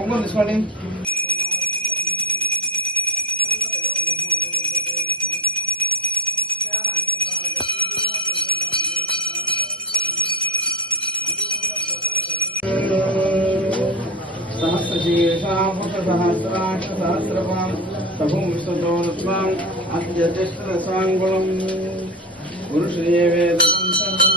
Pongo కుంకుమ తీసుకోండి సహస్రశీర్షాపుటసహస్రాక్షసహస్రపాం సభూం విశ్వతోరత్వాం అత్యతిష్టరసాంగుణం పురుషే సర్వం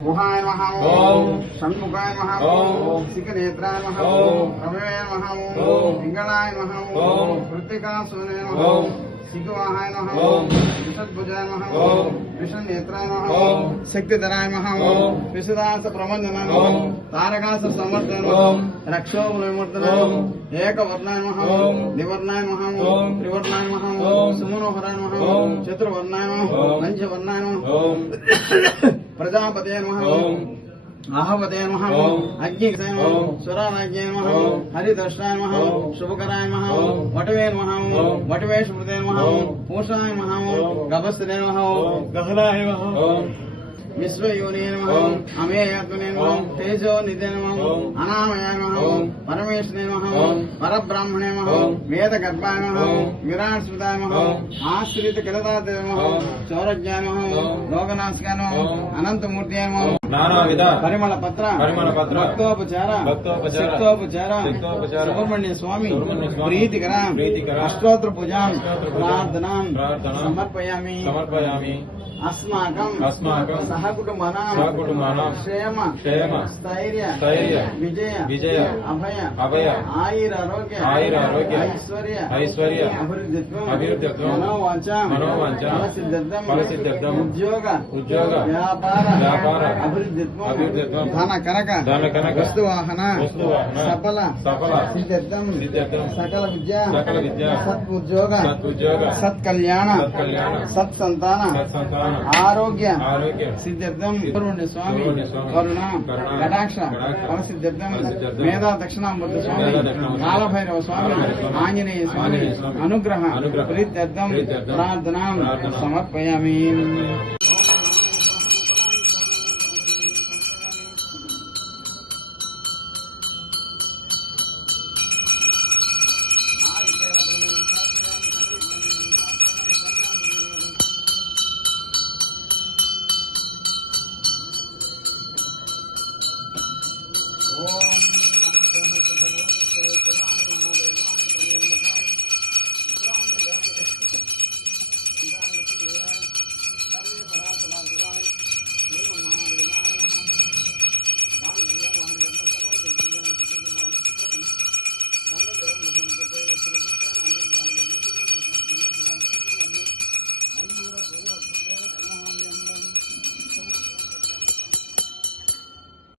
గుహాయ మహా ఓం. షణ్ముఖాయ మహా ఓం. శిఖనేత్రాయ మహా ఓం. రమయ మహా ఓం. పింగళాయ మహా ఓం. కృత్తికాసునే మహా ఓం. శిఖవాహాయ మహా ఓం. విషద్భుజాయ మహా ఓం. విషనేత్రాయ మహా ఓం. శక్తిధరాయ మహా ఓం. విశదాస ప్రబంధన ఓం. తారకాస సంవర్ధన ఓం. రక్షోమునిమూర్తన ఓం. ఏకవర్ణాయ మహా ఓం. నివర్ణాయ మహా ఓం. త్రివర్ణాయ మహా ఓం. సుమనోహరాయ మహా ఓం. చతుర్వర్ణాయ మహా. పంచవర్ణాయ మహా ఓం ప్రజాపతే నమః ఓం. అహవతే నమః ఓం. అగ్నికే నమః ఓం. సురారాజ్ఞే నమః ఓం. హరిదర్శనాయ నమః ఓం. శుభకరాయ నమః ఓం. వటవే నమః ఓం. వటవే స్మృతే విశ్వయోనే నమః ఓం. అమేయాత్మనే నమః ఓం. తేజో నిధే నమః ఓం. అనామయాయ నమః ఓం. పరమేశ్వరే నమః ఓం. పరబ్రాహ్మణే నమః ఓం. వేదగర్భాయ నమః ఓం. విరాట్ స్మృతాయ నమః ఓం. ఆశ్రిత కిలదాతే నమః ఓం. చౌరజ్ఞాయ నమః ఓం. లోకనాశకాయ నమః ఓం. అనంతమూర్తి నమః నానావిధ పరిమళ పత్ర పరిమళ పత్ర భక్తోపచార భక్తోపచార శక్తోపచార శక్తోపచార సుబ్రహ్మణ్య స్వామి ప్రీతికర ప్రీతికర అష్టోత్తర పూజాం ప్రార్థనాం సమర్పయామి సమర్పయామి అస్మాకం అస్మాకం సహకుటుంబానాం సహకుటుంబానాం క్షేమ క్షేమ స్థైర్య స్థైర్య విజయ విజయ అభయ అభయ ఆయురారోగ్య ఆయురారోగ్య ఐశ్వర్య ఐశ్వర్య అభివృద్ధిత్వం అభివృద్ధిత్వం మనోవాంఛ మనోవాంఛ ఫలసిద్ధిత్వం ఫలసిద్ధిత్వం ఉద్యోగ ఉద్యోగ వ్యాపార వ్యాపార అభివృద్ధిత్వం అభివృద్ధిత్వం ధన కనక ధన కనక వస్తువాహన వస్తువాహన సఫల సఫల సిద్ధిత్వం సిద్ధిత్వం సకల విద్య సకల విద్య సత్ఉద్యోగ సత్ఉద్యోగ సత్కళ్యాణ సత్కళ్యాణ సత్సంతాన సత్సంతాన ఆరోగ్య ఆరోగ్య సిద్ధార్థం గురువుని స్వామి. గురువుని స్వామి. కరుణ. కటాక్ష. ఫలసిద్ధార్థం మేధా దక్షిణామృత స్వామి. కాలభైరవ స్వామి. ఆంజనేయ స్వామి. అనుగ్రహ. ప్రీత్యర్థం ప్రార్థనాం. సమర్పయామి.